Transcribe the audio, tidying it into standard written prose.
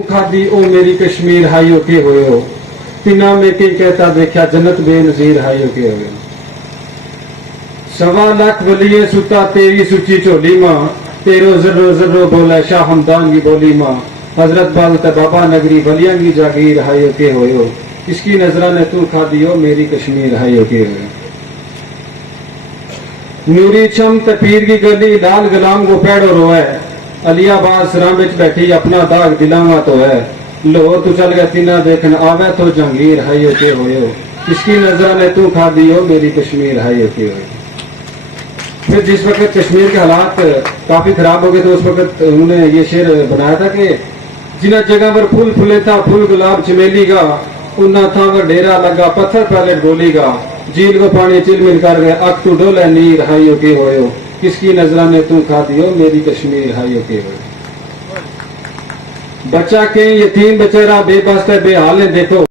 तू खादी ओ मेरी कश्मीर हाइयो के होयो तिना में के कहता देखा जन्नत बेनजीर हाइयो के होयो। 1.25 बलिए सुता तेरी सुची चोली माँ तेरो जर्रो जर्रो बोला शाह हमदान की बोली माँ हजरत बाल बाबा नगरी बलिया की जागीर हाइयो के होयो किसकी नजरा ने तू खा दियो मेरी कश्मीर हाइयो के होयो। नूरी चम तपीर की गली लाल गुलाम को पैड़ो रोए अलियाबाद सराम बिच बैठी अपना दाग दिलावा तो है लाहौर तू चल गया तीना देखन आवे तो जहांगीर हाइयो के होयो किसकी नजरा ने तू खा दियो मेरी कश्मीर हाइयो के होयो। फिर जिस वक्त कश्मीर के हालात काफी खराब हो गए तो उस वक्त उन्होंने ये शेर बनाया था कि जिन्हें जगह पर फूल फुले था फूल गुलाब चमेली का उन्ना था वो डेरा लगा पत्थर पैलेट गोली का झील को पानी चिलमिल कर गए अख तू डोले नीर हाइयो के होयो किसकी नजरा ने तू खा दियो मेरी कश्मीर हाइयो के होयो। बच्चा के यतीम बेचारा बेबस है बेहाल है देखो